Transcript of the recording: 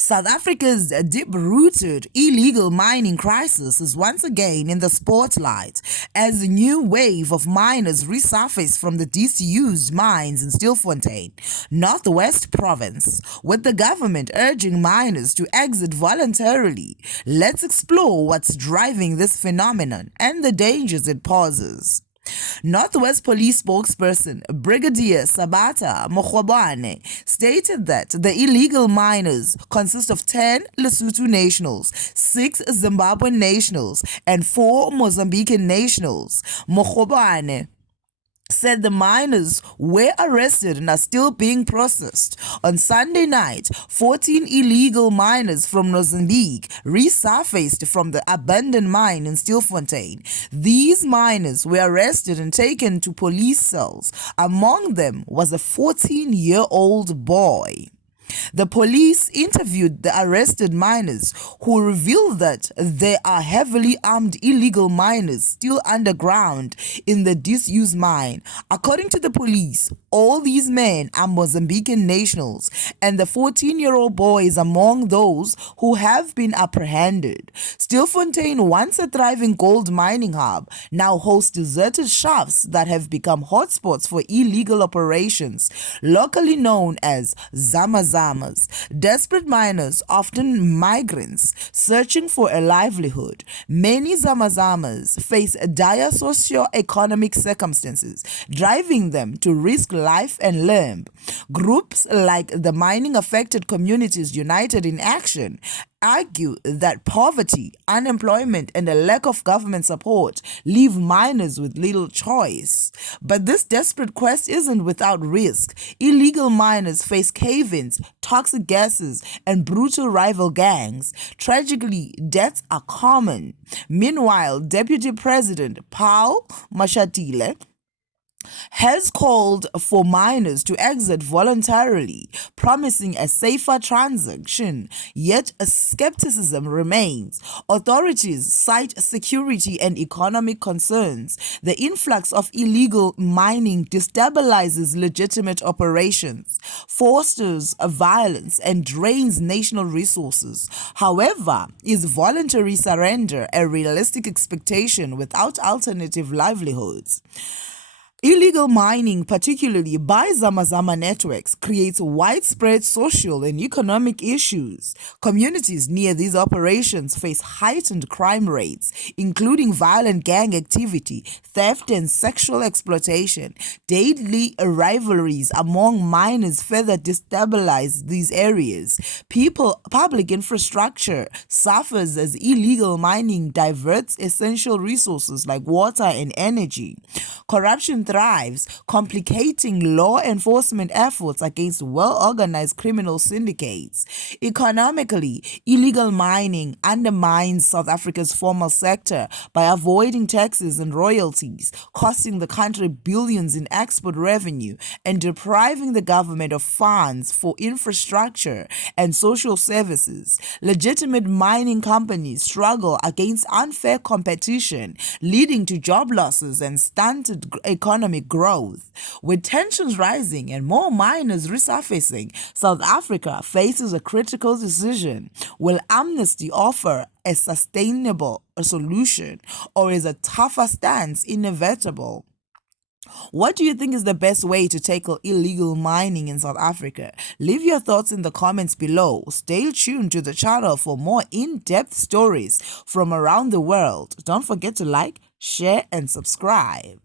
South Africa's deep-rooted illegal mining crisis is once again in the spotlight as a new wave of miners resurface from the disused mines in Stilfontein, Northwest Province, with the government urging miners to exit voluntarily. Let's explore what's driving this phenomenon and the dangers it poses. Northwest Police spokesperson Brigadier Sabata Mokhwabane stated that the illegal miners consist of 10 Lesotho nationals, 6 Zimbabwean nationals, and 4 Mozambican nationals. Mokhwabane said the miners were arrested and are still being processed. On Sunday night, 14 illegal miners from Mozambique resurfaced from the abandoned mine in Stilfontein. These miners were arrested and taken to police cells. Among them was a 14-year-old boy. The police interviewed the arrested miners, who revealed that there are heavily armed illegal miners still underground in the disused mine. According to the police, all these men are Mozambican nationals, and the 14-year-old boy is among those who have been apprehended. Stilfontein, once a thriving gold mining hub, now hosts deserted shafts that have become hotspots for illegal operations, locally known as Zamazamas. Desperate miners, often migrants, searching for a livelihood. Many Zamazamas face dire socio-economic circumstances, driving them to risk life and limb. Groups like the Mining Affected Communities United in Action argue that poverty, unemployment, and a lack of government support leave miners with little choice. But this desperate quest isn't without risk. Illegal miners face cave-ins, toxic gases, and brutal rival gangs. Tragically, deaths are common. Meanwhile, Deputy President Paul Mashatile has called for miners to exit voluntarily, promising a safer transition. Yet skepticism remains. Authorities cite security and economic concerns. The influx of illegal mining destabilizes legitimate operations, fosters violence, and drains national resources. However, is voluntary surrender a realistic expectation without alternative livelihoods? Illegal mining, particularly by Zamazama networks, creates widespread social and economic issues. Communities near these operations face heightened crime rates, including violent gang activity, theft, and sexual exploitation. Daily rivalries among miners further destabilize these areas. Public infrastructure suffers as illegal mining diverts essential resources like water and energy. Corruption thrives, complicating law enforcement efforts against well-organized criminal syndicates. Economically, illegal mining undermines South Africa's formal sector by avoiding taxes and royalties, costing the country billions in export revenue and depriving the government of funds for infrastructure and social services. Legitimate mining companies struggle against unfair competition, leading to job losses and stunted economic growth. With tensions rising and more miners resurfacing, South Africa faces a critical decision. Will amnesty offer a sustainable solution, or is a tougher stance inevitable? What do you think is the best way to tackle illegal mining in South Africa? Leave your thoughts in the comments below. Stay tuned to the channel for more in-depth stories from around the world. Don't forget to like, share, and subscribe.